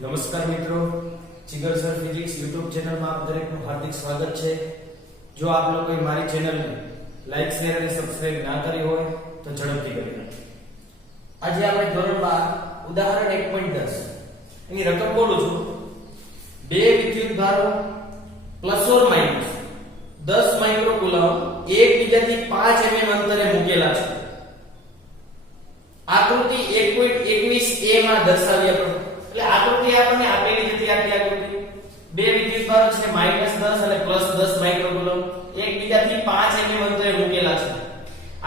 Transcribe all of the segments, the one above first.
નમસ્કાર મિત્રો, જીગર sir physics YouTube ચેનલમાં આપ દરેકનું હાર્દિક સ્વાગત છે। જો આપ લોકોએ મારી ચેનલને લાઈક, શેર અને સબસ્ક્રાઇબ ના કરી હોય તો ઝડપથી કરી નાખો। આજે આપણે ધોરણ 12 ઉદાહરણ 1.10 એની રકમ બોલું છું। બે વિદ્યુત ભારો પ્લસ ઓર માઈનસ 10 માઇક્રોકુલમ એકબીજાથી 5 mm અંતરે મૂકેલા છે। આકૃતિ 1.21a માં દર્શાવ્યા પ્રમાણે એટલે આકૃતિ આપણને આપેલી હતી આટલી આકૃતિ બે વિદ્યુત ભારો છે -10 અને +10 માઇક્રોકુલમ એકબીજાથી 5 mm અંતરે મૂકેલા છે।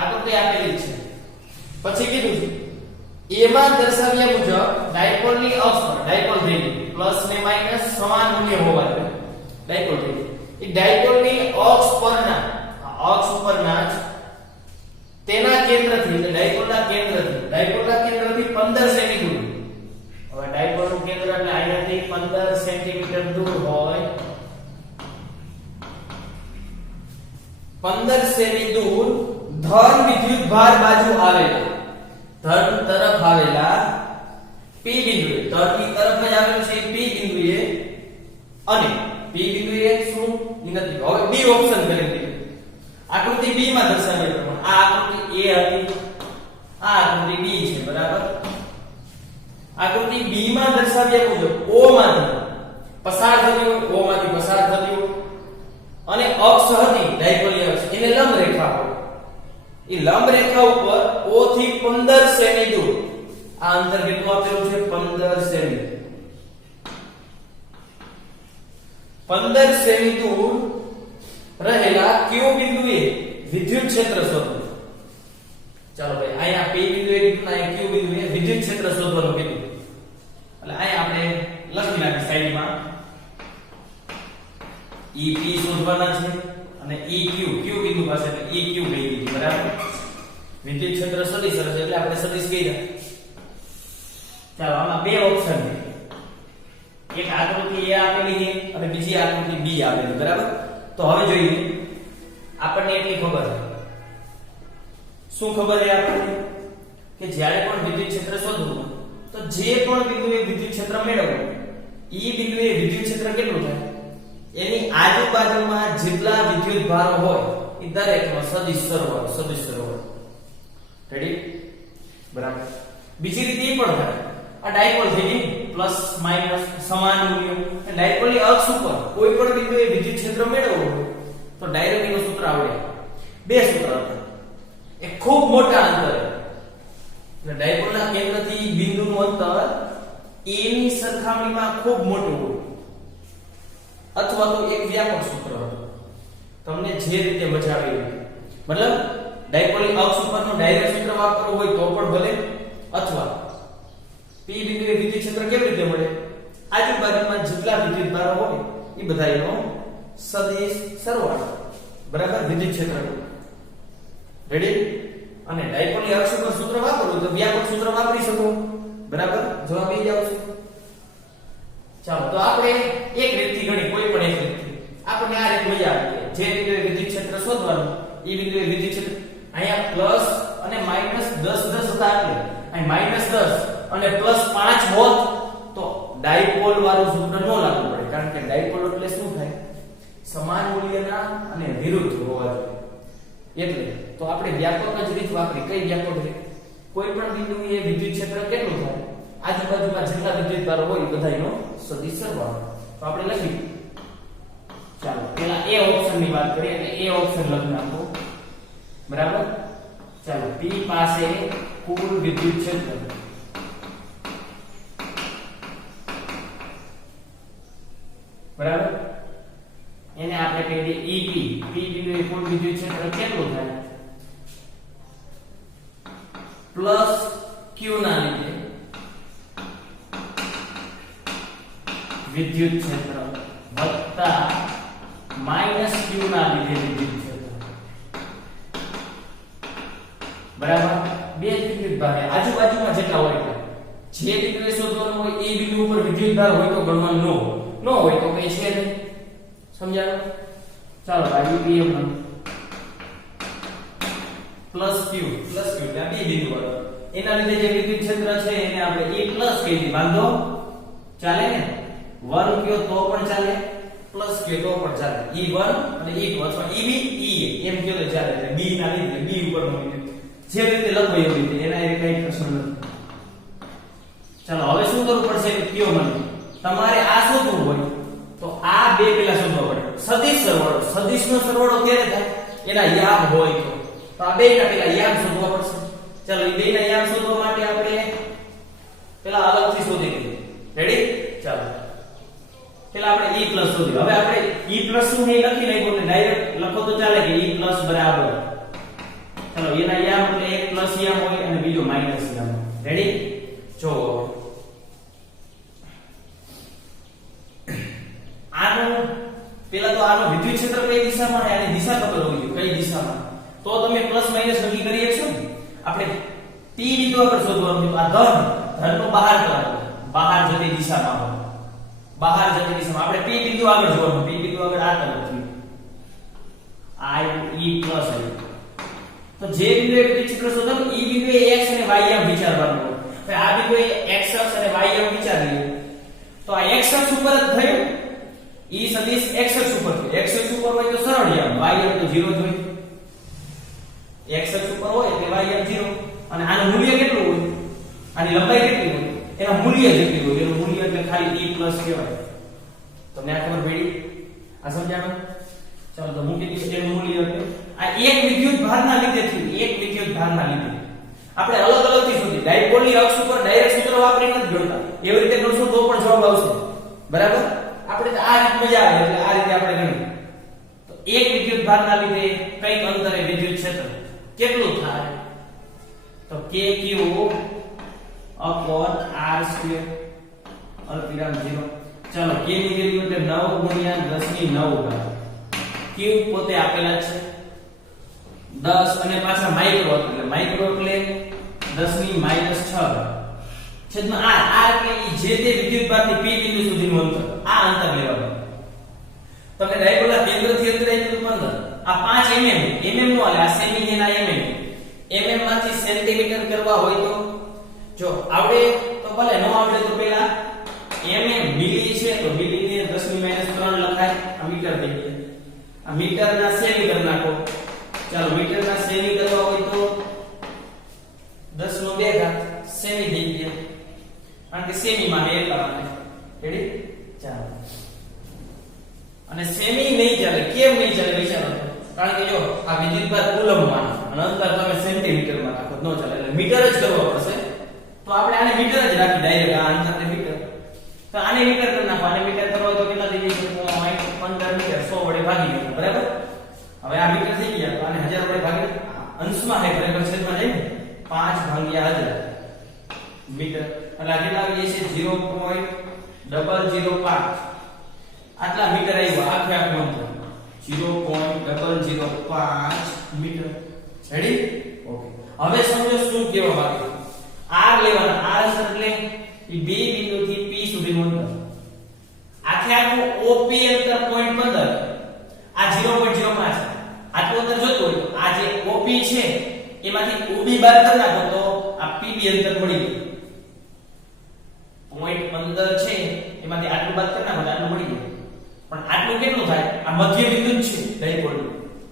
આકૃતિ આપેલી છે। પછી કીધું છે એમાં દર્શાવ્યા મુજબ ડાયપોલની અક્ષ પર ડાયપોલ થઈ પ્લસ ને માઈનસ સમાન મૂલ્ય હોવા જોઈએ। ડાયપોલ થઈ એ ડાયપોલની અક્ષ ઉપરના તેના કેન્દ્રથી એટલે ડાયપોલના કેન્દ્રથી 15 સેમી દૂર। હવે ડાયપોલનું કેન્દ્ર એટલે અહીંયાથી 15 સેન્ટીમીટર દૂર હોય 15 સેમી દૂર ધન વિદ્યુતભાર બાજુ આવેલા ધન તરફ આવેલા P બિંદુએ ધનની તરફ જ આવેલું છે P બિંદુએ અને P બિંદુએ શું નથી હવે B ઓપ્શન કરી દીધું। આકૃતિ B માં દર્શાવ્યા પ્રમાણે આ આકૃતિ A હતી આ આકૃતિ B છે બરાબર। આકૃતિ B માં દર્શાવ્યા મુજબ O માંથી પસાર થતી હોય અને અક્ષ હતી ડાયપોલની અક્ષ એને લંબ રેખા હોય એ લંબ રેખા ઉપર O થી 15 સેમી દૂર આ અંતર કેટલું આપેલું છે 15 સેમી 15 સેમી દૂર રહેલા Q બિંદુએ વિદ્યુત ક્ષેત્ર શોધો। ચાલો ભાઈ અહીંયા P બિંદુએ કીધું ને અહીંયા Q બિંદુએ વિદ્યુત ક્ષેત્ર શોધવાનું કીધું એટલે અહીંયા આપણે લખી નાખી સાઈડમાં EP શોધવાના છે અને EQ Q બિંદુ પાસે એટલે EQ લઈ દીધી બરાબર। વિદ્યુત ક્ષેત્ર સદિશ છે એટલે આપણે સદિશ કહીએ। ચાલો આમાં બે ઓપ્શન છે એક આકૃતિ A આપેલી છે અને બીજી આકૃતિ B આપેલી બરાબર। તો હવે જોઈએ આપણને એટલી ખબર છે શું ખબર છે આપણને કે જ્યારે પણ વિદ્યુત ક્ષેત્ર શોધવું તો જે પણ બિંદુએ વિદ્યુત ક્ષેત્ર મેળવવું E બિંદુએ વિદ્યુત ક્ષેત્ર કેટલું થાય એની આજુબાજુમાં જેટલા વિદ્યુત ભારો હોય એ દરેકનો સદિશ સરવાળો રેડી બરાબર। બીજી રીતે એ પણ થાય આ ડાયપોલ થઈ ગઈ પ્લસ માઈનસ સમાન મૂલ્યો ડાયપોલની અક્ષ ઉપર કોઈ પણ બિંદુએ વિદ્યુત ક્ષેત્ર મેળવવું હોય તો ડાયરેક્ટ એનું સૂત્ર આવડે બે સૂત્ર હતા એક ખૂબ મોટા અંતરે એટલે ડાયપોલના કેન્દ્રથી બિંદુનું અંતર a ની સરખામણીમાં ખૂબ મોટું હોય અથવા તો એક વ્યાપક સૂત્ર હતું તમને જે રીતે મજા આવે મતલબ ડાયપોલની અક્ષ ઉપરનું ડાયરેક્ટ સૂત્ર વાપરવું હોય તો પણ ભલે અથવા P બિંદુએ વિદ્યુત ક્ષેત્ર કેવી રીતે મળે આજુબાજુમાં જેટલા વિદ્યુત ભારો હોય એ બધાનો સદિશ સરવાળો બરાબર વિદ્યુત ક્ષેત્ર રેડી અને ડાયપોલની અક્ષ ઉપર સૂત્ર વાપરવું તો વ્યાપક સૂત્ર વાપરી શકો બરાબર જવાબ એ જ આવશે। ચાલો તો આપણે એક રીતથી ગણી કોઈ પણ એક રીતથી આપણને આ રીત મજા આવે જે બિંદુએ વિદ્યુત ક્ષેત્ર શોધવાનું એ બિંદુએ વિદ્યુત ક્ષેત્ર અહીંયા પ્લસ અને માઈનસ 10 હતા એટલે અહીં -10 અને +5 હોત તો ડાયપોલ વાળું સૂત્ર ન લાગુ પડે કારણ કે ડાયપોલ એટલે શું થાય સમાન મૂલ્યના અને વિરુદ્ધ હોવા જોઈએ એટલે તો આપણે વ્યાપક જ રીત વાપરી કઈ વ્યાપક રીત કોઈ પણ બિંદુએ વિદ્યુત ક્ષેત્ર કેટલું થાય આજુબાજુમાં જેટલા વિદ્યુત ભારો હોય બધાનો સદિશ સરવાળો તો આપણે લખી ચાલો પહેલા A ઓપ્શન ની વાત કરીએ એટલે A ઓપ્શન લખી નાખો બરાબર। ચાલો P પાસે કુલ વિદ્યુત ક્ષેત્ર બરાબર એને આપણે કહી દઈએ EP P બિંદુએ કુલ વિદ્યુત ક્ષેત્ર કેટલું થાય પ્લસ Q ના લીધે વિદ્યુત ક્ષેત્ર વત્તા માઈનસ Q ના લીધે વિદ્યુત ક્ષેત્ર બરાબર। બે વિદ્યુત ભાર આજુબાજુમાં જેટલા હોય જે બિંદુએ શોધવાનું હોય એ બિંદુ ઉપર વિદ્યુત ભાર હોય તો ગણવાનું ન હોય તો કઈ છે નહીં સમજાયો। ચાલો આ UPM પ્લસ Q ત્યાં બે બિંદુ હોય એના લીધે જે વિદ્યુત ક્ષેત્ર છે એને આપણે E+ કહી દઈએ વાંધો ચાલે ને 1 કયો તો પણ ચાલે પ્લસ કયો તો પણ ચાલે e1 અને e2 અથવા eb e એમ કયો તો ચાલે એટલે b ના લીધે b ઉપર નો લીધે જે રીતે લખો એવી રીતે એના એ કઈ પ્રશ્ન નથી ચાલો હવે શું કરવું પડશે કયો મને તમારે આ શોધવું હોય તો આ બે પેલા શોધવા પડે સદિશનો સરવાળો ક્યારે થાય એના યામ હોય તો આ બેના પેલા યામ શોધવા પડશે ચાલો એ બેના યામ શોધવા માટે આપણે પેલા અલગથી શોધી લઈએ રેડી ચાલો પેલા આપણે e પ્લસ શોધ્યું હવે આપણે e પ્લસ શું એ લખી નાખ્યું એટલે ડાયરેક્ટ લખો તો ચાલે કે e પ્લસ બરાબર ચાલો એના યામ એટલે એક પ્લસ યામ હોય અને બીજો માઈનસ યામ રેડી જો આનું પેલા તો આનો વિદ્યુત ક્ષેત્ર કઈ દિશામાં છે આની દિશા ખબર હોવી જોઈએ કઈ દિશામાં તો તમે પ્લસ માઈનસ નક્કી કરી શકશો ને આપણે p બિંદુ આગળ શોધવાનું આ ધન નો બહાર કરવાનો બહાર જતી દિશામાં હોય બહાર જતી દિશામાં આપણે p બિંદુ આગળ જોવાનું p બિંદુ આગળ આ તરફ i e પ્લસ આવી તો જે બિંદુએ વિદ્યુત ક્ષેત્ર શોધવાનું e બિંદુએ x અને y યામ વિચારવાનું હોય હવે આ બિંદુએ x અક્ષ અને y યામ વિચારીએ તો આ x અક્ષ ઉપર જ થયું e સદિશ x અક્ષ ઉપર છે x અક્ષ ઉપર હોય તો સરળ યામ y યામ તો 0 જ હોય x અક્ષ ઉપર હોય એટલે y યામ 0 અને આનું મૂલ્ય કેટલું હોય આની લંબાઈ કેટલી હોય એના મૂલ્ય જેટલી હોય એનું મૂલ્ય એટલે ખાલી e પ્લસ કહેવાય તમને આ ખબર પડી આ સમજાણો ચાલો તો મૂકી દઈએ એનું મૂલ્ય આ એક વિદ્યુત ભારના લીધે થયું એક વિદ્યુત ભારના લીધે આપણે અલગ અલગથી શોધી ડાયપોલની અક્ષ ઉપર ડાયરેક્ટ સૂત્ર વાપરીને જ ગણતા એવી રીતે ગણશો તો પણ જવાબ આવશે બરાબર આપણે તો આ રીત મજા આવે એટલે આ રીતે આપણે ગણીએ તો એક વિદ્યુત ભારના લીધે કઈક અંતરે વિદ્યુત ક્ષેત્ર કેટલું થાય તો kq upon r square અલ્પવિરામ 0 ચાલો k ની વેલ્યુ એટલે 9 ગુણ્યા 10 ની 9 ઘાત q પોતે આપેલા છે 10 અને પાછા માઇક્રો એટલે 10 ની -6 છેદમાં r એટલે જે તે વિદ્યુત ભારથી p બિંદુ સુધીનું અંતર આ અંતર લેવાનું તમે ડાયપોલના કેન્દ્રથી અંતર આપ્યું 15 આ 5 mm નો આલે આ સેમી એના mm માંથી સેન્ટીમીટર કરવા હોય તો જો આવડે તો ભલે ન આવડે તો પેલા mm મિલી છે તો મિલી ને 10 ની -3 લખાય આ મીટર થઈ ગયું આ મીટર ના સેમી કરી નાખો ચાલો મીટર ના સેમી કરવા હોય તો 10 નો 2 ઘાત સેમી થઈ ગયા કારણ કે સેમી માં એ કરવાને રેડી ચાલો અને સેમી નહીં ચાલે કેમ નહીં ચાલે વિચારો કારણ કે જો આ વિદ્યુતભાર કુલમમાં અને અંતર તમે સેન્ટીમીટરમાં રાખો ન ચાલે એટલે મીટર જ કરવો પડશે તો આપણે આને મીટર જ રાખી ડાયરેક્ટ આ અંતરને મીટર તો આને મીટર કરી નાખો આને મીટર કરવા તો કેટલા થઈ જશે 15 મીટર 100 વડે ભાગી નાખો બરાબર હવે આ મીટર થઈ ગયા તો આને 1000 વડે ભાગી અંશમાં હે ખરેખર છેદમાં જાય ને 5 ભાગ્યા 1000 મીટર એટલે આ કેટલા આવી છે 0.005 આટલા મીટર આવ્યું આખે આખું અંતર 0.005 મીટર રેડી ઓકે હવે સમજો શું કહેવા બાકી r લેવાના r એટલે એ બે બિંદુથી p સુધીનું અંતર આખે આખું OP અંતર 0.15 આ 0.05 આટલું અંતર જોતું હોય તો આ જે OP છે એમાંથી OB બાદ કરી નાખો તો આ PB અંતર મળી ગયું 0.15 છે એમાંથી આટલું બાદ કરી નાખો તો આટલું મળી ગયું પણ આટલું કેટલું થાય આ મધ્ય બિંદુ છે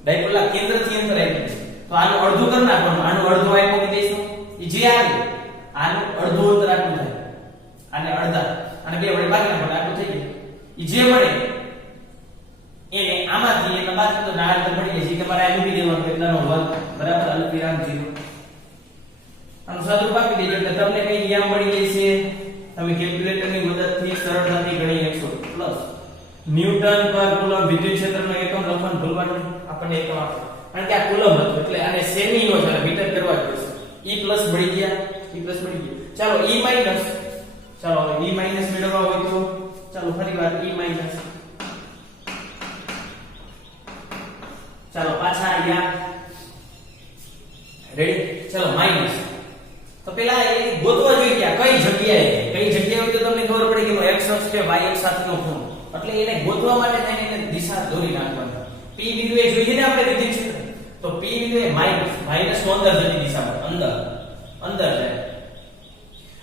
ડાયપોલના કેન્દ્રથી અંતર આપ્યું તો આનું અડધું કરી નાખવાનું આનું અડધું આપ્યું કે દઈશું એ જે આવે આનું અડધું અંતર આટલું થાય આને અડધા અને બે વડે ભાગી નાખો આટલું થઈ ગયું એ જે મળે એને આમાંથી એના બાદ તો ના અંતર મળી જાય છે તમારે આ મૂકી દેવાનું કેટલાનો વર્ગ બરાબર અલ્પવિરામ 0 આનું સાદું આપી દેજો એટલે તમને કઈ યામ મળી જશે તમે કેલ્ક્યુલેટરની મદદથી સરળતાથી ગણી શકશો પ્લસ ન્યૂટન પર કુલમ વિદ્યુત ક્ષેત્રનો એકમ લખવાનું ભૂલવાનું આપણને એકમ આપે કારણ કે આ કુલમ હતું એટલે આને સેમી નો ચાલે મીટર કરવા જ પડશે e પ્લસ મળી ગયા ચાલો e માઈનસ ચાલો હવે e માઈનસ મેળવવા હોય તો ચાલો ફરીવાર e માઈનસ ચાલો પાછા અહીંયા રેડી ચાલો માઈનસ તો પેલા એ ગોતવા જોઈએ કે કઈ જગ્યાએ હોય તો તમને ખબર પડે કે x અક્ષ કે y અક્ષ સાથેનો ખૂણો એટલે એને ગોતવા માટે થઈને એને દિશા દોરી નાખવાની p બિંદુએ જોઈએ ને આપણે વિદ્યુત ક્ષેત્ર તો p બિંદુએ માઈનસ નો અંદર જતી દિશામાં અંદર જાય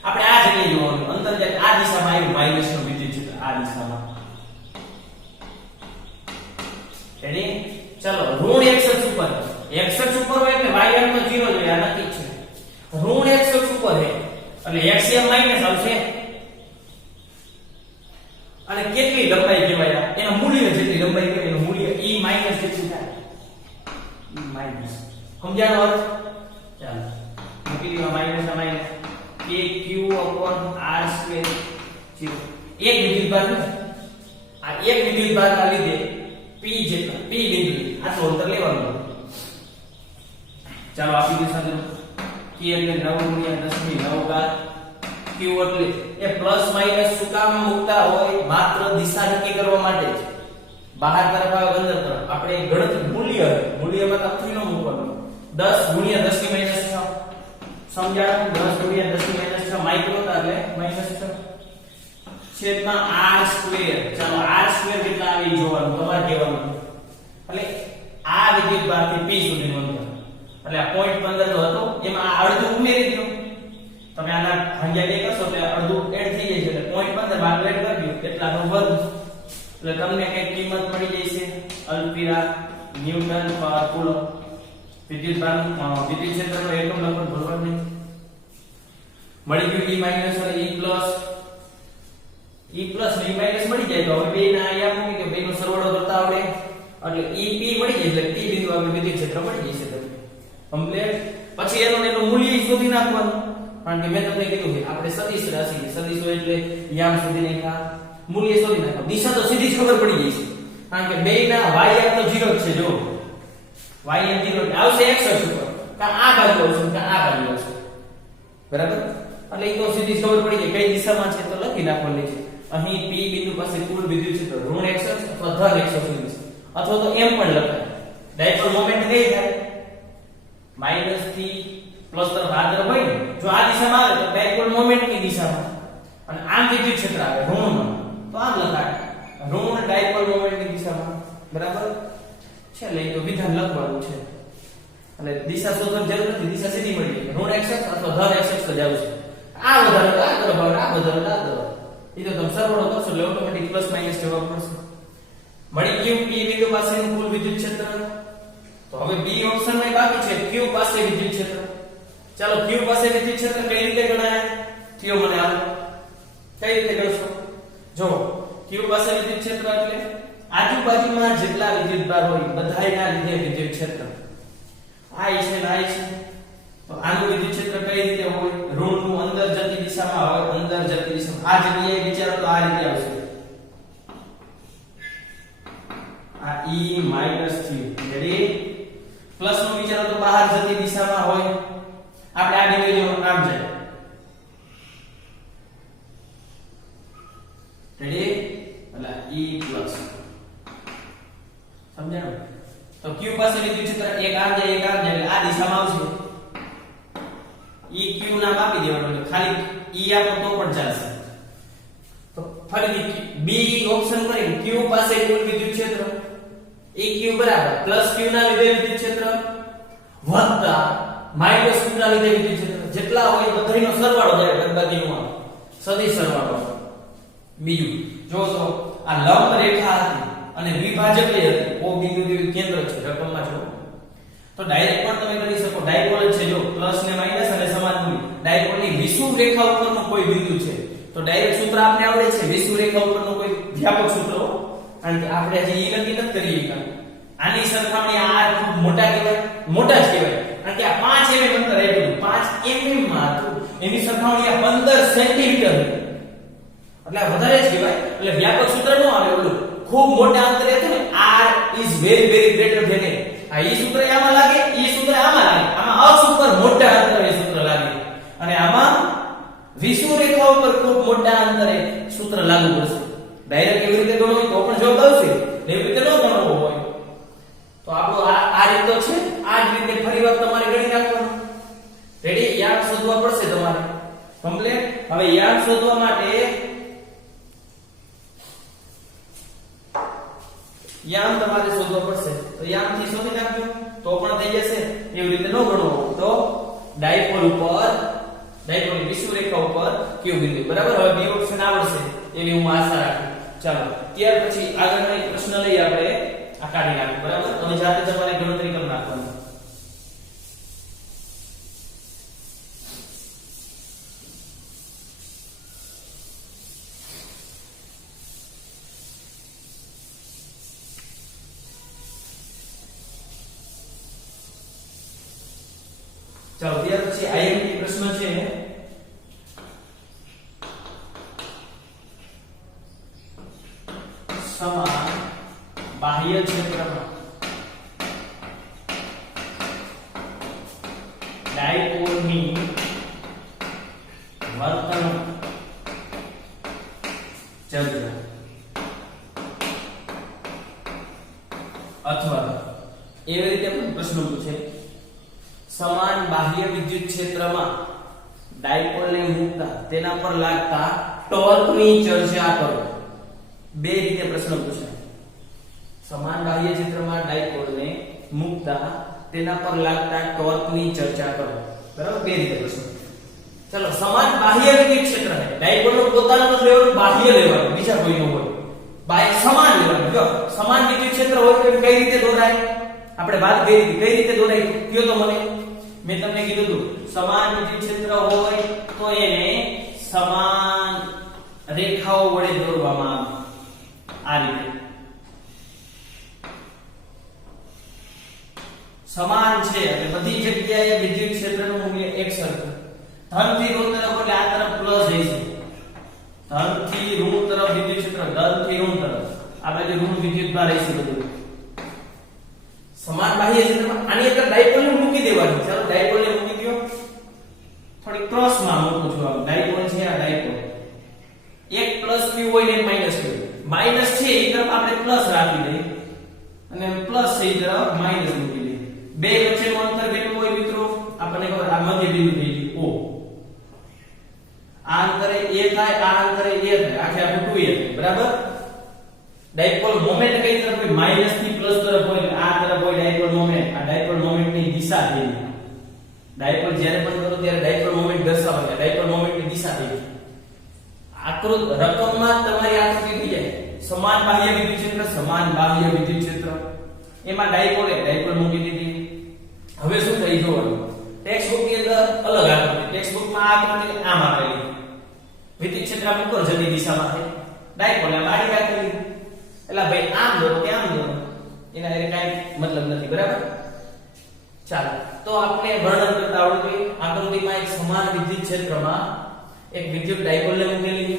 આપણે આ જગ્યાએ જોવાનું અંદર ત્યારે આ દિશામાં આવ્યું માઈનસ નું વિદ્યુત ક્ષેત્ર આ દિશામાં રેડી ચલો ઋણ x અક્ષ ઉપર હોય એટલે y અક્ષ તો 0 જ હોય આ નક્કી છે ઋણ x અક્ષ ઉપર છે એટલે x એ માઈનસ આવશે અને કેટલી લંબાઈ કહેવાય એનું મૂલ્ય જેટલી લંબાઈ કહેવાય એનું મૂલ્ય e માઈનસ જેટલું થાય e માઈનસ સમજાણો અર્થ ચાલો મૂકી દીધો માઈનસ ના માઈનસ kq r સ્ક્વેર 0 એક વિદ્યુતભાર ને આ એક વિદ્યુતભાર ના લીધે p જેટલા p બિંદુ આ તો અંતર લેવાનું ચાલો આપી દે સાથે k એટલે 9 ગુણ્યા 10 ની 9 ઘાત q એટલે એ પ્લસ માઈનસ શું કામ મૂકતા હોય માત્ર દિશા નક્કી કરવા માટે જ બહાર તરફ આવે અંદર તરફ આપણે ગણતરી મૂલ્યમાં તફરી ન મૂકવાનું 10 ગુણ્યા 10 ની માઈનસ 6 સમજાણું 10 ગુણ્યા 10 ની માઈનસ 6 માઇક્રો એટલે માઈનસ 6 છેદમાં r સ્ક્વેર ચાલો r સ્ક્વેર કેટલા આવે ઈ જોવાનું તમારે કહેવાનું એટલે આ વિદ્યુતભારથી p સુધીનું અંતર એટલે આ 0.15 તો હતો એમાં આ અડધું ઉમેરી દો તમે આના ભાગ્યા 2 કરશો એટલે અડધું એડ થઈ જશે એટલે 0.15 ભાગ એડ કરી દો કેટલાનો વર્ગ એટલે તમને કઈ કિંમત મળી જશે અલ્પિરા ન્યૂટન પર કુલમ વિદ્યુત ક્ષેત્રનો એકમ લખો બરોબર નહીં મળી ગયું e માઈનસ અને e પ્લસ ને e માઈનસ મળી જાય તો હવે બે ના આયા મૂકી કે બેનો સરવાળો કરતા આવડે એટલે ep મળી જાય એટલે p બિંદુ આપણે વિદ્યુત ક્ષેત્ર મળી જશે તમને કમ્પ્લીટ પછી એનું મૂલ્ય શોધી નાખવાનું કારણ કે મેં તમને કીધું કે આપણે સદિશ રાશિ સદિશો એટલે યામ સુધી નાખા મૂલ્ય શોધી નાખો દિશા તો સીધી જ ખબર પડી જશે કારણ કે બેના y તો 0 જ છે જો y એ 0 આવશે x અક્ષ ઉપર કા આ બાજુ આવશે કા આ બાજુ આવશે બરાબર એટલે એ તો સીધી ખબર પડી જાય કઈ દિશામાં છે તો લખી નાખવાનું છે અહીં p બિંદુ પાસે કુલ વિદ્યુત ક્ષેત્ર ઋણ x અક્ષ અથવા ધન x અક્ષ છે અથવા તો એમ પણ લખાય ડાયપોલ મોમેન્ટ કઈ થાય માઈનસ થી પ્લસ તરફ આ તરફ હોય ને જો આ દિશામાં આવે તો ડાયપોલ મોમેન્ટ ની દિશામાં અને આમ વિદ્યુત ક્ષેત્ર આવે ઋણમાં તો આમ લખાય ઋણ ડાયપોલ મોમેન્ટ ની દિશામાં બરાબર છે એટલે તો વિધાન લખવાનું છે એટલે દિશા શોધવાની જરૂર નથી દિશા સીધી મળી જાય ઋણ x અક્ષ અથવા ધન x અક્ષ જ આવશે આ વધારે આ તરફ આવે આ વધારે આ તરફ એ તો તમે સરવાળો કરશો એટલે ઓટોમેટિક પ્લસ માઈનસ જવાબ મળશે મળી ગયું p બિંદુ પાસેનું કુલ વિદ્યુત ક્ષેત્ર તો હવે b ઓપ્શન માં બાકી છે q પાસે વિદ્યુત ક્ષેત્ર ચાલો q પાસે વિદ્યુત ક્ષેત્ર કઈ રીતે ગણાય કયો મને આલો કઈ રીતે ગણશો જો q પાસે વિદ્યુત ક્ષેત્ર એટલે આજુબાજુમાં જેટલા વિદ્યુતભાર હોય બધાયના લીધે વિદ્યુત ક્ષેત્ર આ છે ને આ છે તો આનું વિદ્યુત ક્ષેત્ર કઈ રીતે હોય ઋણનું અંદર જતી દિશામાં હોય અંદર જતી દિશામાં આ જગ્યાએ વિચારો તો આ રીતે આવશે આ e માઈનસ થી રેડી પ્લસ નું વિચારો તો બહાર જતી દિશામાં હોય આપણે આ બિંદુ જો આમ જાય રેડી એટલે e પ્લસ સમજાણું તો q પાસે વિદ્યુત ક્ષેત્ર એક આમ જાય એટલે આ દિશામાં આવશે eq નામ આપી દેવાનું ખાલી e આપો તો પણ ચાલશે તો ફરીથી b ઓપ્શન કરીને q પાસે કુલ વિદ્યુત ક્ષેત્ર eq બરાબર પ્લસ q ના લીધે વિદ્યુત ક્ષેત્ર વત્તા માઈનસ q ના લીધે વિદ્યુત ક્ષેત્ર જેટલા હોય બધાનો સરવાળો જાય બાદબાકીનો સદિશ સરવાળો બીજું જો તો આ લંબ રેખા હતી અને વિભાજક એ હતી o બિંદુ કેન્દ્ર છે રકમમાં જો તો ડાયરેક્ટ પણ તમે કરી શકો ડાયપોલ છે જો પ્લસ ને માઈનસ અને સમાન મૂલ્ય ડાયપોલ ની વિષુવૃત્ત રેખા ઉપરનું કોઈ બિંદુ છે તો ડાયરેક્ટ સૂત્ર આપને આવડે છે વિષુવૃત્ત રેખા ઉપરનું કોઈ વ્યાપક સૂત્ર કારણ કે આપણે હજી ઈ નક્કી નથી કરીએ આની સરખામણી આ ખૂબ મોટા કહેવાય મોટા જ કહેવાય કારણ કે આ 5 mm અંતર આપ્યું 5 mm માં હતું એની સરખામણી આ 15 સેન્ટીમીટર એટલે વધારે જ કહેવાય એટલે વ્યાપક સૂત્ર નો આવે ઓલું ખૂબ મોટા અંતરે છે ને r is very greater than a આ ઈ સૂત્ર આમાં લાગે ઈ સૂત્ર આમાં લાગે આમાં અક્ષ ઉપર મોટા અંતરે સૂત્ર લાગે અને આમાં વિષુવૃત્ત રેખા ઉપર ખૂબ મોટા અંતરે સૂત્ર લાગુ પડશે ડાયરેક્ટ એવી રીતે ગણો તો પણ જવાબ આવશે એવી રીતે ન ગણવો હોય તો આપણો આ રીત તો છે આ જ રીતે ફરીવાર તમારે ગણી નાખવાનું રેડી યામ શોધવા પડશે તમારે કમ્પ્લીટ હવે યામ શોધવા માટે યામ તમારે શોધવો પડશે તો યામ થી શોધી નાખજો તો પણ થઈ જશે એવી રીતે ન ગણવો તો ડાયપોલ ઉપર ડાયપોલની વિષુવરેખા ઉપર કયું બિંદુ બરાબર હવે બી ઓપ્શન આવડશે એવી હું આશા રાખું ચાલો ત્યાર પછી આગળનો એક પ્રશ્ન લઈ આપણે આ કાઢી નાખું બરાબર તમે જાતે તમારે ગણતરી કરી નાખવાની ચાલો ત્યાર પછી આઈએમપી પ્રશ્ન છે સમાન બાહ્ય ક્ષેત્રમાં ડાયપોલની વર્તણૂક ચર્ચા અથવા એવી રીતે પણ પ્રશ્ન પૂછે સમાન બાહ્ય વિદ્યુત ક્ષેત્રમાં ડાયપોલને મૂકતા તેના પર લાગતા ટોર્કની ચર્ચા કરો બે રીતે પ્રશ્ન પૂછાય સમાન બાહ્ય ક્ષેત્રમાં ડાયપોલને મૂકતા તેના પર લાગતા ટોર્કની ચર્ચા કરો બરાબર બે રીતે પ્રશ્ન ચલો સમાન બાહ્ય વિદ્યુત ક્ષેત્ર છે ડાયપોલનું પોતાનું લેવલ બાહ્ય લેવલ બીજા કોઈનો હોય બાહ્ય સમાન લેવલ જો સમાન વિદ્યુત ક્ષેત્ર હોય તો કઈ રીતે દોરાય આપણે વાત કરી હતી કઈ રીતે દોરાય કયો તો મને મેં તમને કીધું હતું સમાન વિદ્યુત ક્ષેત્ર હોય તો એને સમાન રેખાઓ વડે દોરવામાં આવે આ રીતે સમાન છે એટલે બધી જગ્યાએ વિદ્યુત ક્ષેત્રનું મૂલ્ય એકસરખું ધનથી ઋણ તરફ એટલે આ તરફ પ્લસ જઈશે ધનથી ઋણ તરફ વિદ્યુત ક્ષેત્ર ધનથી ઋણ તરફ આ બાજુ ઋણ વિદ્યુતમાં રહેશે બધું સમાન બાહ્ય ક્ષેત્રમાં આની અંદર ડાયપોલને મૂકી દેવાનું ચાલો ડાયપોલને મૂકી દો થોડી ક્રોસમાં મૂકું છું આ ડાયપોલ છે આ ડાયપોલ એક પ્લસ q હોય ને માઈનસ q માઈનસ છે એ તરફ આપણે પ્લસ રાખી દઈએ અને પ્લસ છે એ તરફ માઈનસ મૂકી દઈએ બે વચ્ચેનું અંતર કેટલું હોય મિત્રો આપણને ખબર આ મધ્ય બિંદુ થઈ ગયું o આ અંતરે a થાય આ અંતરે a થાય આખે આખું 2a બરાબર ડાયપોલ મોમેન્ટ કઈ તરફ હોય માઈનસ થી પ્લસ તરફ હોય આ તરફ હોય ડાયપોલ મોમેન્ટ આ ડાયપોલ મોમેન્ટની દિશા થઈ ડાયપોલ જ્યારે પણ કરો ત્યારે ડાયપોલ મોમેન્ટ દર્શાવે છે ડાયપોલ મોમેન્ટની દિશા થઈ આકૃત રકમમાં તમારી આકૃતિ થઈ જાય સમાન બાહ્ય વિદ્યુત ક્ષેત્ર સમાન બાહ્ય વિદ્યુત ક્ષેત્ર એમાં ડાયપોલ મૂકી દીધી હવે શું થઈ જોવાનું ટેક્સ્ટ બુક ની અંદર અલગ આકૃતિ ટેક્સ્ટ બુક માં આ આકૃતિ આમ આપેલી વિદ્યુત ક્ષેત્ર આમ ઉપર જતી દિશામાં છે ડાયપોલ આમ આડી રાખેલી એટલે ભાઈ આમ દોરો કે આમ દોરો એના એ કાઈ મતલબ નથી બરાબર ચાલો તો આપણે વર્ણન કરતા આવડતું આકૃતિમાં એક સમાન વિદ્યુત ક્ષેત્રમાં એક વિદ્યુત ડાયપોલને મૂકેલી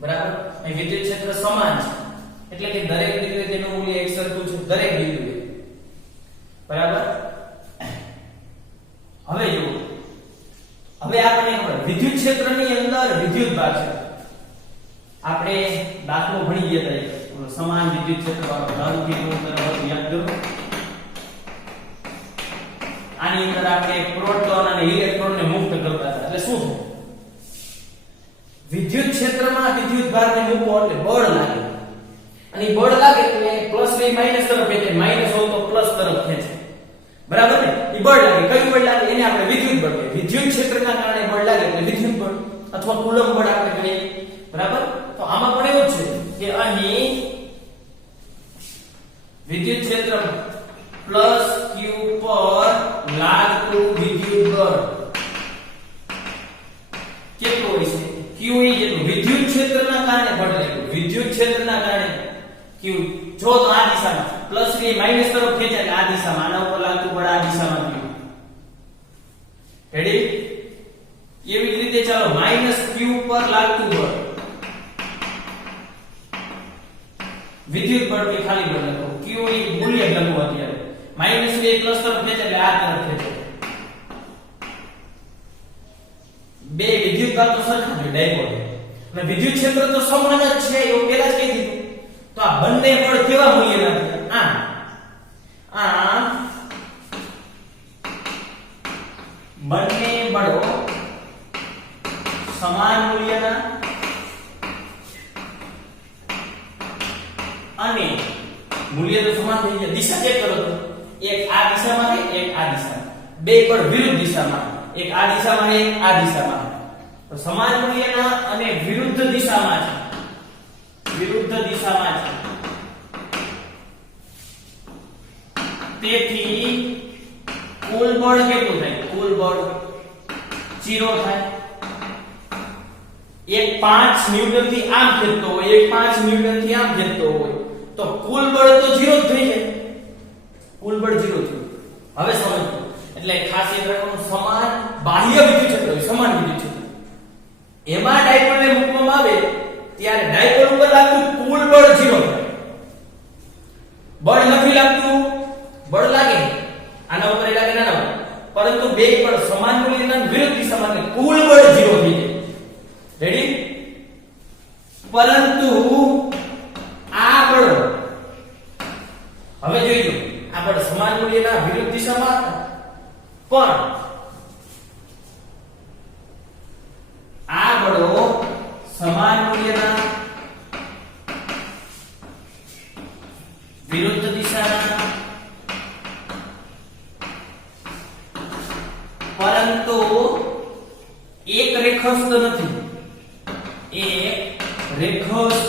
બરાબર અહીં વિદ્યુત ક્ષેત્ર સમાન છે એટલે કે દરેક બિંદુએ તેનું મૂલ્ય એકસરખું છે દરેક બિંદુએ બરાબર હવે જુઓ હવે આપણને ખબર વિદ્યુત ક્ષેત્રની અંદર વિદ્યુત ભાર છે આપણે દાખલો ભણી ગયા હતા સમાન વિદ્યુત ક્ષેત્ર વાળો ધનથી ઋણ તરફ યાદ કરો આની અંદર આપણે પ્રોટોન અને ઇલેક્ટ્રોનને મુક્ત કરતા હતા એટલે શું થાય વિદ્યુત ક્ષેત્રમાં વિદ્યુત ભારને મૂકો એટલે બળ લાગે અને બળ લાગે એટલે પ્લસ થી માઈનસ તરફ ખેંચે માઈનસ હોય તો પ્લસ તરફ ખેંચે બરાબર ને એ બળ લાગે કયું બળ લાગે એને આપણે વિદ્યુત બળ કહીએ વિદ્યુત ક્ષેત્રના કારણે બળ લાગે એટલે વિદ્યુત બળ અથવા કુલંબ બળ આપણે કહીએ બરાબર તો આમાં પણ એવું છે કે અહીં વિદ્યુત ક્ષેત્ર પ્લસ q પર લાગતું વિદ્યુત બળ કેટલું હોય છે q જેટલું વિદ્યુત ક્ષેત્રના કારણે બળ લાગ્યું વિદ્યુત ક્ષેત્રના કારણે q જો તો આ દિશામાં પ્લસ થી માઈનસ તરફ ખેંચાય એટલે આ દિશામાં આના ઉપર લાગતું બળ આ દિશામાં q રેડી એવી જ રીતે ચાલો માઈનસ q પર લાગતું બળ વિદ્યુત બળ કે ખાલી બળ લખો q ની મૂલ્ય લખો અત્યારે માઈનસ થી પ્લસ તરફ ખેંચે એટલે આ તરફ ખેંચે બે વિદ્યુત ભાર તો સરખા છે ડાયપોલ અને વિદ્યુત ક્ષેત્ર તો સમાન જ છે એવું પહેલા જ કહી દીધું તો આ બંને બળ કેવા મૂલ્યના છે આ બંને બળો સમાન મૂલ્યના અને મૂલ્ય તો સમાન થઈ ગયા દિશા ચેક કરો તો એક આ દિશામાં છે એક આ દિશામાં બે બળ વિરુદ્ધ દિશામાં એક આ દિશામાં છે, એક આ દિશામાં છે. તો સમાન મૂલ્યના અને વિરુદ્ધ દિશામાં છે. વિરુદ્ધ દિશામાં છે. તેથી કુલ બળ કેટલું થાય? કુલ બળ 0 થાય. એક 5 ન્યૂટન થી આમ ખેંચતો હોય, એક 5 ન્યૂટન થી આમ ખેંચતો હોય, તો કુલ બળ તો 0 જ થઈ જાય. કુલ બળ 0 થયું. હવે સમજો. એટલે ખાસ યાદ રાખવાનું, સમાન બાહ્ય વિદ્યુત ક્ષેત્ર હોય, સમાન વિદ્યુત ક્ષેત્ર. એમાં ડાયપોલ ને મૂકવામાં આવે ત્યારે ડાયપોલ ઉપર લાગતું કુલ બળ 0 થાય. બળ નથી લાગતું, બળ લાગે આના ઉપર લાગે ના ઉપર, પરંતુ બે બળ સમાન મૂલ્યના વિરુદ્ધ દિશામાં એટલે કુલ બળ 0 થઈ જાય. રેડી? પરંતુ આ બળ હવે જોઈ લો, આ બળ સમાન મૂલ્યના વિરુદ્ધ દિશામાં પણ આ બળો સમાન મૂલ્યના વિરુદ્ધ દિશાના, પરંતુ એક રેખસ્થ નથી. એક રેખસ્થ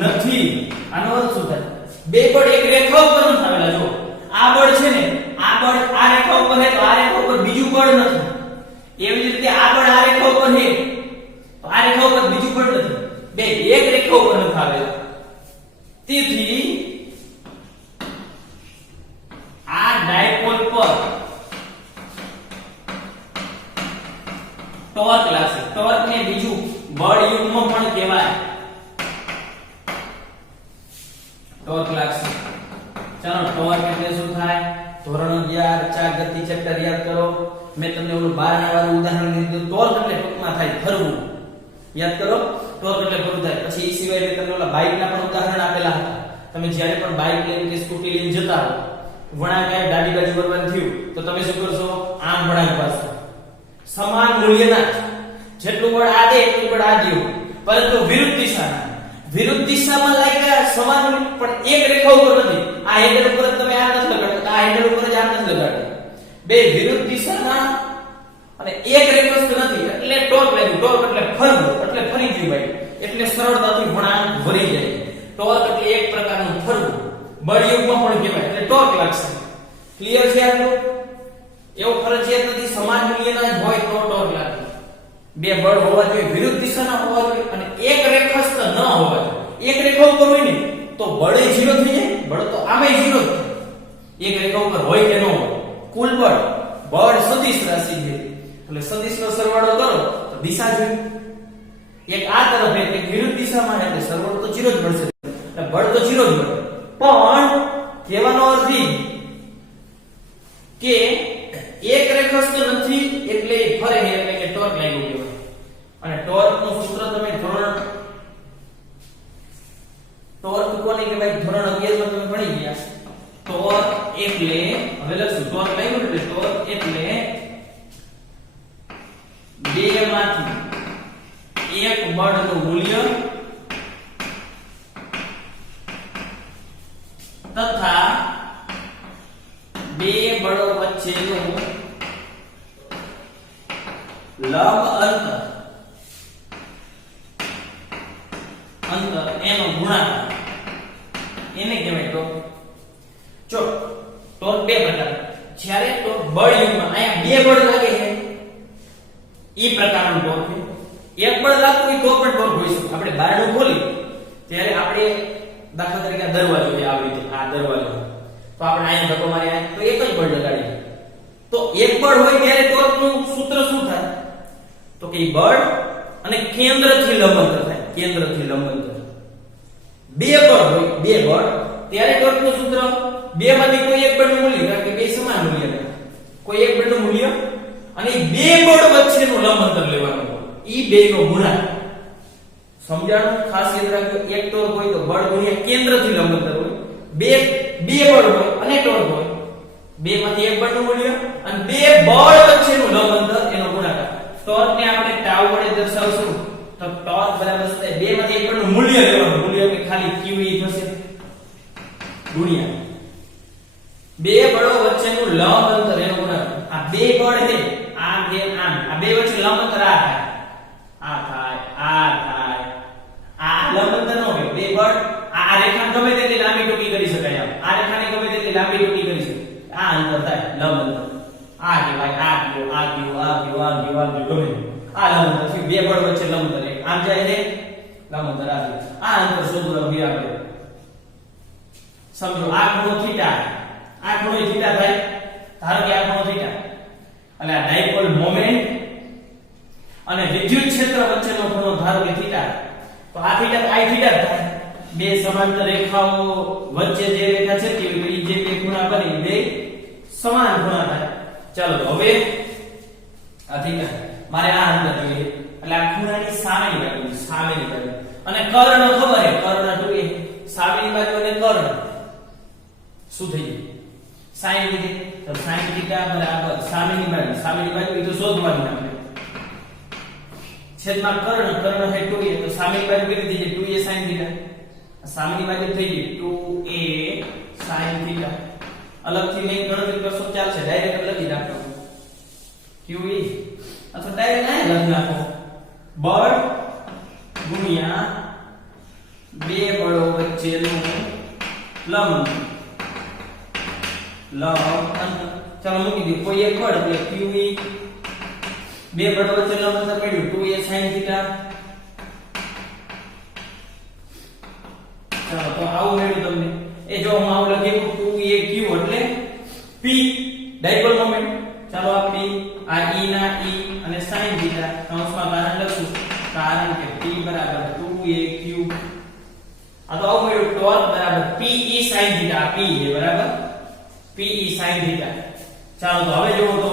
નથી. આનો અર્થ શું થાય? બે બળ એક રેખા ઉપર નથી આવેલા. જો આ બળ છે ને, આ બળ આ રેખા ઉપર છે, તો આ રેખા ઉપર બીજું બળ નથી. એવી જ રીતે આ બળ આ રેખા ઉપર છે, તો આ રેખા ઉપર બીજું બળ નથી. બે એક રેખા ઉપર નથી આવેલા. તેથી આ ડાયપોલ પર ટોર્ક લાગશે. ટોર્ક ને બીજું બળ યુગ્મ પણ કહેવાય. ટોર્ક લાગશે. ચાલો, ટોર્ક એટલે શું થાય? ધોરણ 11 ચાર ગતિ ચેપ્ટર યાદ કરો. મેં તમને ઓલું 12 વાળું ઉદાહરણ દીધું. ટોર્ક એટલે ટૂંકમાં થાય ફરવું. યાદ કરો, ટોર્ક એટલે ફરવું થાય. પછી એ સિવાય મેં તમને ઓલા બાઇકના પણ ઉદાહરણ આપેલા હતા. તમે જ્યારે પણ બાઇક લઈને કે સ્કૂટી લઈને જતા હો, વળાંક આવે, ડાબી બાજુ વળવાનું થયું, તો તમે શું કરશો? આમ વળાંક પાછો. સમાન મૂલ્યના જેટલું બળ આ દે એટલું બળ આ દે, પરંતુ વિરુદ્ધ દિશાના. વિરુદ્ધ દિશામાં લાગ્યા સમાન પણ એક રેખા ઉપર નથી. આ હેન્ડલ ઉપર તમે આ નથી લગાડતા, આ હેન્ડલ ઉપર જ આ નથી લગાડતા. બે વિરુદ્ધ દિશાના અને એક રેખસ્થ નથી, એટલે ટોર્ક લાગ્યું. ટોર્ક એટલે ફરવું, એટલે ફરી ગયું ભાઈ, એટલે સરળતાથી વળાંક વળી જાય. ટોર્ક એટલે એક પ્રકારનું ફરવું, બળયુગમાં પણ કહેવાય, એટલે ટોર્ક લાગશે. ક્લિયર છે આટલું? એવું ફરજિયાત નથી સમાન મૂલ્યના જ હોય તો ટોર્ક લાગે. બે બળ હોવા જોઈએ, વિરુદ્ધ દિશાના હોવા જોઈએ, અને એક રેખસ્થ ન હોવા જોઈએ. એક રેખા ઉપર હોય ને તો બળ 0 થઈ જાય. બળ તો આમે 0 જ થાય. એક રેખા ઉપર હોય કે ન હોય, કુલ બળ સદિશ રાશિ છે. એટલે સદિશનો સરવાળો કરો તો દિશા જોઈએ. એક આ તરફ એક વિરુદ્ધ દિશામાં, એટલે સરવાળો તો 0 જ મળશે. એટલે બળ તો 0 જ મળે. પણ કહેવાનો અર્થ એ કે એક રેખસ્થ નથી એટલે ફરે છે, એટલે કે ટોર્ક લાગ્યું કહેવાય. અને ટોર્ક નું સૂત્ર તમે ધોરણ ટોર્ક કોને કહેવાય? ધોરણ 11 માં તમે ભણી ગયા. ટોર્ક એટલે હવે લખશું. ટોર્ક લાગ્યું એટલે ટોર્ક એટલે બે માંથી એક બળનું મૂલ્ય તથા બે બળો વચ્ચેનું લંબ અંતર એનો ગુણાકાર, એને કહેવાય ટોર્ક. જો ટોર્ક બે પ્રકાર. જ્યારે ટોર્ક બળ યુગ્મમાં અહીંયા બે બળ લાગે છે, ઈ પ્રકારનું ટોર્ક છે. એક બળ લાગતું હોય તો પણ ટોર્ક હોય છે. આપણે બારણું ખોલી ત્યારે આપણે દાખલા તરીકે દરવાજો છે, આવી રીતે આ દરવાજો, તો આપણે અહીંયા ધક્કો મારી તો એક જ બળ લગાડીએ. તો એક બળ હોય ત્યારે ટોર્કનું સૂત્ર શું થાય? તો કે બળ અને કેન્દ્રથી લંબાંતર થાય. કેન્દ્રથી લંબાંતર. બે બળ હોય, બે બળ, ત્યારે ટોર્કનું સૂત્ર બે માંથી કોઈ એક બળનું મૂલ્ય, કારણ કે બે સમાન મૂલ્ય, કોઈ એક બળનું મૂલ્ય અને બે બળ વચ્ચેનું લંબાંતર લેવાનું, ઈ બેનો ગુણાકાર. સમજાણું? ખાસ યાદ રાખજો. એક ટોર્ક હોય તો બળ ગુણ્યા કેન્દ્રથી લંબાંતર હોય. બે બળ હોય અને ટોર્ક હોય, બે માંથી એક બળનું મૂલ્ય અને બે બળ વચ્ચેનું લંબાંતર, એનો ગુણાકાર. ટોર્ક ને આપણે ટાઉ વડે દર્શાવશું તો ટોર્ક બરાબર થાય બે માંથી એક બળનું મૂલ્ય લેવાનું. મૂલ્ય કે ખાલી q થશે ગુણ્યા બે બળો વચ્ચેનું લંબ અંતર, એનો ગુણાકાર. આ બે બળ છે લંબ અંતર નો હોય બે બળ આ રેખાને ગમે તેટલી લાંબી ટૂંકી કરી શકાય આ રેખાને ગમે તેટલી લાંબી ટૂંકી કરી શકાય આ અંતર થાય લંબ અંતર આ કહેવાય આ ગયો આ ગયો આ ગયો આ ગયો આ ગયો ગમે આ લંબ અંતર છે બે બળ વચ્ચે લંબ અંતર એક આમ જાય છે લંબ અંતર આ અંતર શોધવું હવે આપણે સમજો આ ખૂણો થીટા આ ખૂણો થીટા થાય ધારો કે આ ખૂણો થીટા એટલે આ ડાયપોલ મોમેન્ટ અને વિદ્યુત ક્ષેત્ર વચ્ચેનો ખૂણો ધારો કે થીટા તો આ થીટા આ થીટા થાય બે સમાંતર રેખાઓ વચ્ચે જે રેખા છે તે જે બે ખૂણા બની બે સમાન ખૂણા થાય ચાલો હવે આ થીટા મારે આ અંતર જોઈએ એટલે આ ખૂણાની સામેની બાજુ અને કર્ણ ખબર છે કર્ણ જોઈએ સામેની બાજુ અને કર્ણ શું થઈ જાય sin લીધે તો sin થીટા બરાબર સામેની બાજુ એ તો શોધવાનું આપણે છેદમાં કર્ણ છે 2a તો સામેની બાજુ કેટલી થઈ જાય 2a sin થીટા સામેની બાજુ થઈ ગઈ 2a sin થીટા અલગથી મેં ગણતરી કરશો ચાલશે ડાયરેક્ટ લખી નાખો qe અથવા ડાયરેક્ટ આ લખી નાખો બળ ગુણ્યા બે બળો વચ્ચેનું લંબ અંતર ચાલો મૂકી દો કોઈ એક બળ એટલે qe બે બળ વચ્ચે લંબ અંતર મળ્યું 2a sin થીટા ચાલો તો આવું મળ્યું તમને એ જો હું આવું લખી 2a q એટલે p ડાયપોલ મોમેન્ટ ચાલો આ p આ e ના e અને sin થીટા કૌંસમાં કારણ લખું કારણ કે p બરાબર 2a q આ તો આવું મળ્યું ટોર્ક બરાબર pe sin થીટા p છે બરાબર pe sin થીટા ચાલો તો હવે જોવો તો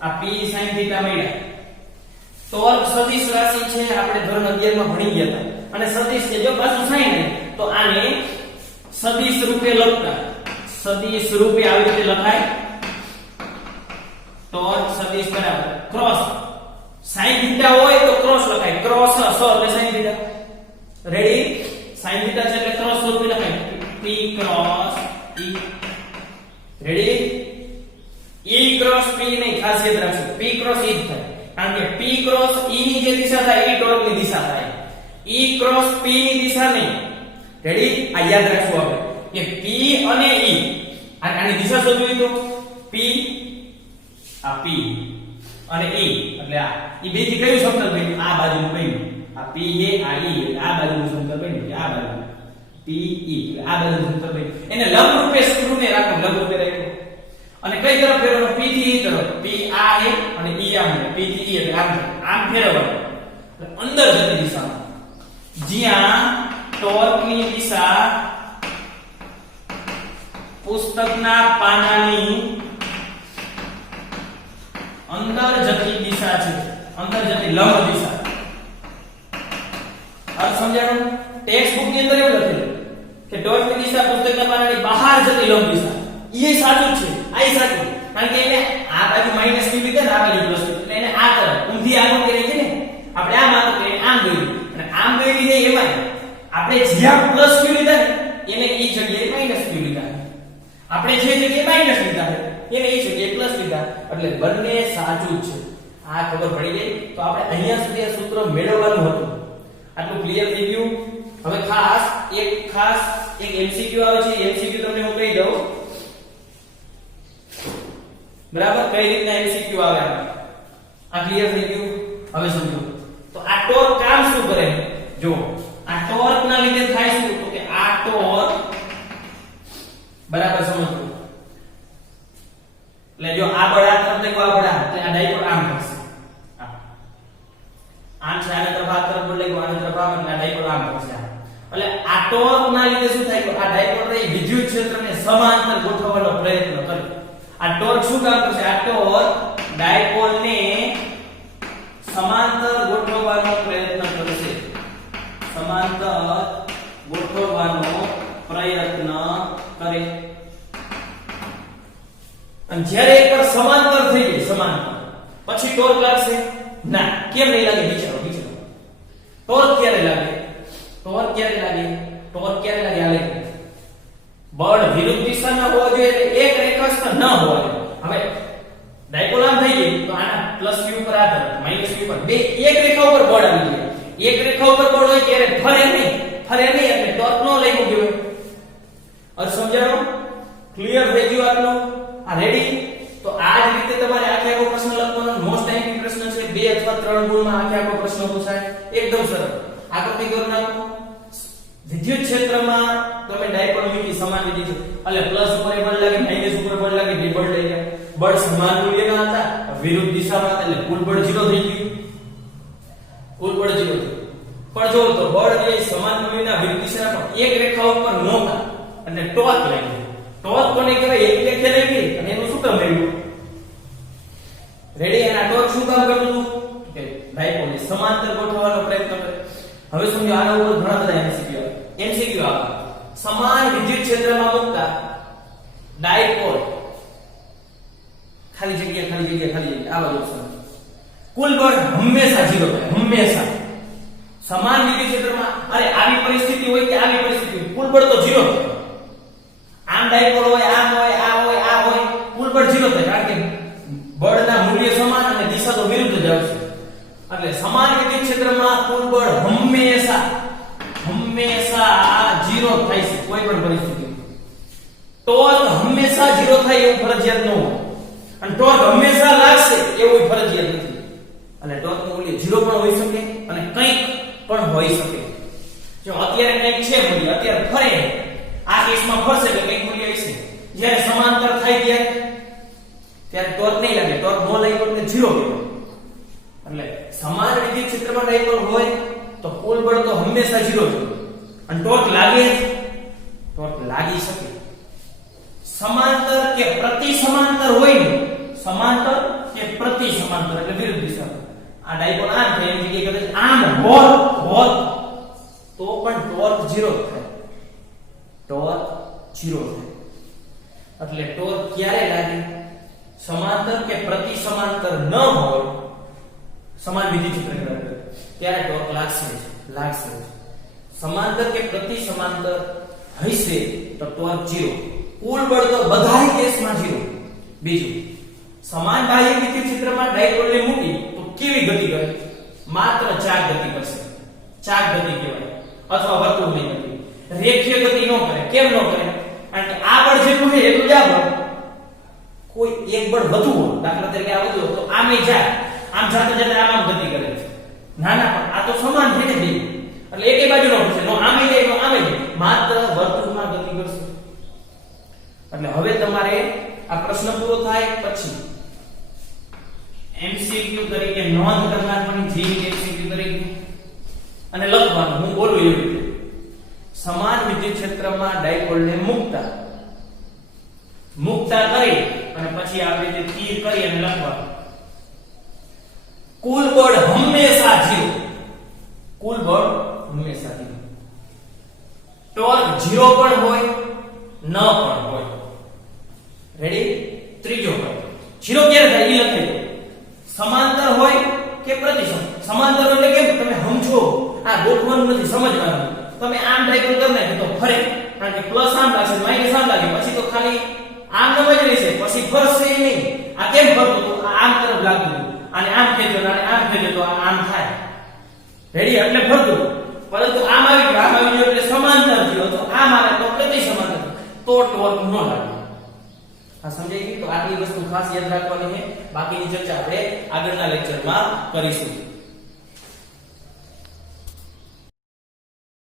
આ pe sin થીટા મળ્યા ટોર્ક સદિશ રાશિ છે આપણે ધોરણ 11 માં ભણી ગયા હતા અને સદિશ છે જો પાછું sin ને તો આને સદિશ રૂપે લખતા સદિશ રૂપે આવી રીતે લખાય ટોર્ક સદિશ બરાબર ક્રોસ sin થીટા હોય તો ક્રોસ લખાય ક્રોસ સ એટલે sin theta ready sin theta છે એટલે ક્રોસ રૂપે લખાય p cross e ready e cross p નહીં ખાસ યાદ રાખજો p ક્રોસ e થાય કારણ કે p ક્રોસ e ની જે દિશા થાય એ ટોર્ક ની દિશા થાય e ક્રોસ p ની દિશા નહીં રેડી આ યાદ રાખજો આપણે કે p અને e આની દિશા શોધવી તો p આ p અને e એટલે આ ઈ બે થી કયું સમતલ બન્યું આ બાજુનું બન્યું આ p એ આ e આ બાજુનું સમતલ બન્યું આ બાજુ p e આ બાજુનું સમતલ બન્યું એને લંબ રૂપે સ્ક્રૂને રાખો લંબ રૂપે રાખો અને કઈ તરફ ફેરવવાનું p થી e તરફ p આ એ અને e આમ p થી e એટલે આમ ફેરવવાનું એટલે અંદર જતી દિશામાં જ્યાં ટોર્કની દિશા પુસ્તકના પાનાની અંદર જતી દિશા છે અંદર જતી લંબ દિશા આ સમજાણું ટેક્સ્ટ બુક ની અંદર એવું લખેલું કે ટોર્કની દિશા પુસ્તકના પાનાની બહાર જતી લંબ દિશા એ સાચું છે આ સાચું કારણ કે એને આ બાજુ માઈનસ q લીધે ને આ બાજુ પ્લસ એટલે એને આ તરફ ઊંધી આગળ કરી છે ને આપણે આમ આતો કે આમ ગયું અને આમ ગઈ છે એમાં આપણે જ્યાં પ્લસ q લીધા ને એને એ જગ્યાએ માઈનસ q લીધા આપણે જે જગ્યાએ માઈનસ લીધા એને એ જગ્યાએ પ્લસ લીધા એટલે બંને સાચું જ છે આ ખબર પડી ગઈ તો આપણે અહીંયા સુધી આ સૂત્ર મેળવવાનું હતું આટલું ક્લિયર થઈ ગયું હવે ખાસ એક MCQ આવે છે MCQ તમને હું કહી દઉં બરાબર કઈ રીતના MCQ આવે આ ક્લિયર થઈ ગયું હવે સમજો તો આ ટોર્ક કામ શું કરે જો આ ટોર્ક ના લીધે થાય શું તો કે આ ટોર્ક બરાબર સમજો એટલે જો આ બળ આ તરફ લેગો આ બળ એટલે આ ડાયપોલ આમ થશે આમ છે આને તરફ આ તરફ બળ લેગો આને તરફ આમ એટલે આ ડાયપોલ આમ થશે એટલે આ ટોર્ક ના લીધે શું થાય કે આ ડાયપોલ રે વિદ્યુત ક્ષેત્રને સમાંતર ગોઠવવાનો પ્રયત્ન કરે આ ટોર્ક શું કામ કરશે આ ટોર્ક ડાયપોલ ને સમાંતર ગોઠવવાનો પ્રયત્ન કરશે સમાંતર ગોઠવવાનો પ્રયત્ન કરે અને જ્યારે એકવાર સમાંતર થઈ જાય સમાંતર પછી ટોર્ક લાગશે ના કેમ નહીં લાગે વિચારો ટોર્ક ક્યારે લાગે આલે બળ વિરુદ્ધ દિશામાં હોવો જોઈએ એટલે એક રેખાસ્થ ન હોવો જોઈએ હવે ડાયપોલ આમ થઈ ગઈ તો આના પ્લસ q પર આધાર માઈનસ q પર બે એક રેખા ઉપર બળ આવી જાય એક રેખા ઉપર બળ હોય ત્યારે ફરે નહીં ફરે નહીં એટલે ટોર્ક નો લાગ્યું કહેવાય. અર સમજાણો? ક્લિયર થઈ ગયું આટલું? આ રેડી? તો આ જ રીતે તમારે આખે આખો પ્રશ્ન લખવાનો. મોસ્ટ ટાઈમ પ્રશ્ન છે 2 અથવા 3 ગુણમાં આખે આખો પ્રશ્ન પૂછાય. એકદમ સરળ. આકૃતિ કરી નાખો. વિદ્યુત ક્ષેત્રમાં તમે ડાયપોલ મૂકી સમાન વિદ્યુત એટલે પ્લસ ઉપર બળ લાગે માઈનસ ઉપર બળ લાગે બે બળ લઈ ગયા. બળ સમાન મૂલ્યના હતા વિરુદ્ધ દિશામાં હતા એટલે કુલ બળ 0 થઈ ગયું. કુલ બળ 0 થયું. પણ જો તો બળ જે સમાન મૂલ્યના વિરુદ્ધ દિશામાં એક રેખા ઉપર નહોતા એટલે ટોર્ક લાગ્યું. ટોર્ક કોને કહેવાય? એક રેખા લાગી અને એનું શું કામ લાગ્યું? રેડી? અને આ ટોર્ક શું કામ કરતું હતું કે ડાયપોલને સમાંતર ગોઠવવાનો પ્રયત્ન કરે. હવે સમજો આના ઉપર ઘણા બધા એમસીક્યુ આવે. સમાન વિદ્યુત ક્ષેત્રમાં મુકતા ડાયપોલ ખાલી જગ્યા આવા ઓપ્શન કુલ બળ હંમેશા 0 થાય. હંમેશા સમાન વિદ્યુત ક્ષેત્રમાં અરે આવી પરિસ્થિતિ હોય કે આવી પરિસ્થિતિ હોય કુલ બળ તો 0 થાય. આમ ડાયપોલ હોય આમ હોય આ હોય કુલ બળ 0 થાય કારણ કે બળના મૂલ્ય સમાન અને દિશા તો વિરુદ્ધ જ આવશે. એટલે સમાન વિદ્યુત ક્ષેત્રમાં કુલ બળ હંમેશા 0 થાય છે કોઈ પણ પરિસ્થિતિ. ટોર્ક હંમેશા 0 થાય એવું ફરજિયાત ન હોય અને ટોર્ક હંમેશા લાગશે એવું ફરજિયાત નથી. અને ટોર્કનું મૂલ્ય 0 પણ હોઈ શકે અને કંઈક પણ હોઈ શકે. જો અત્યારે કંઈક છે મૂલ્ય અત્યારે ફરે આ કેસમાં ફરશે કે કંઈક મૂલ્ય હશે. જ્યારે સમાંતર થાય ત્યારે ટોર્ક નહીં લાગે. ટોર્ક ન લાગે એટલે 0 કહેવાય. એટલે સમાન વિદ્યુત ક્ષેત્રમાં ડાયપોલ હોય તો કુલ બળ તો હંમેશા 0 જ હોય અને ટોર્ક લાગી શકે. સમાંતર કે પ્રતિ સમાંતર હોય ને સમાંતર કે પ્રતિ સમાંતર એટલે વિરુદ્ધ દિશામાં આ ડાયપોલ આમ થાય એની જગ્યાએ કદાચ આમ હોત તો પણ ટોર્ક 0 થાય. ટોર્ક 0 થાય. એટલે ટોર્ક ક્યારે લાગે? સમાંતર કે પ્રતિ સમાંતર ન હોય સમાન વિદ્યુત ક્ષેત્ર ત્યારે ટોર્ક લાગશે. સમાંતર કે પ્રતિ સમાંતર હશે તો ટોર્ક 0. કુલ બળ તો બધાય કેસમાં 0. બીજું સમાન બાહ્ય વિદ્યુત ક્ષેત્રમાં ડાયપોલને મૂકી તો કેવી ગતિ કરે? માત્ર ચાક ગતિ કરશે. ચાક ગતિ કહેવાય અથવા વર્તુળની ગતિ. રેખીય ગતિ ન કરે. કેમ ન કરે? કારણ કે આ બળ જેટલું છે એટલું જ આ બળ. કોઈ એક બળ વધુ હોય દાખલા તરીકે આ વધુ તો આમે જાય આમ જતા આમ ગતિ કરે છે. ના પણ આ તો સમાન છે ને બે એટલે એકે બાજુ નો છે નો આમે જાય નો આમે જાય માત્ર વર્તુળમાં ગતિ કરશે. એટલે હવે તમારે આ પ્રશ્ન પૂરો થાય પછી એમસીક્યુ તરીકે નોંધ કરી નાખવાની જે એમસીક્યુ તરીકે અને લખવાનું હું બોલું એવી રીતે. સમાન વિદ્યુત ક્ષેત્રમાં ડાયપોલને મુક્તા કરી અને પછી આપણે જે તીર કરી અને લખવાનું. કુલ બળ હંમેશા 0. કુલ બળ હંમેશા 0. ટોર્ક 0 પણ હોય ન પણ હોય. રેડી? ત્રીજો પોઈન્ટ 0 ક્યારે થાય એ લખી દો. સમાંતર હોય કે પ્રતિ સમાંતર એટલે કેમ તમે સમજો આ ગોઠવવાનું નથી સમજવાનું. તમે આમ ડાયપોલ કરી નાખો તો ફરે કારણ કે પ્લસ આમ લાગશે માઈનસ આમ લાગે પછી તો ખાલી આમ જ રહેશે પછી ફરશે નહીં. આ કેમ ફરતું હતું? આમ તરફ લાગતું હતું અને આમ ખેંચો અને આમ ખેંચો તો આમ થાય. રેડી? એટલે ફરતું પરંતુ આમ આવી ગયું એટલે સમાંતર થયો તો આમ આવે તો પ્રતિ સમાંતર તો ટોર્ક ન લાગે. આ સમજાઈ ગયું? તો આટલી વસ્તુ ખાસ યાદ રાખવાની છે. બાકીની ચર્ચા આપણે આગળના લેક્ચરમાં કરીશું.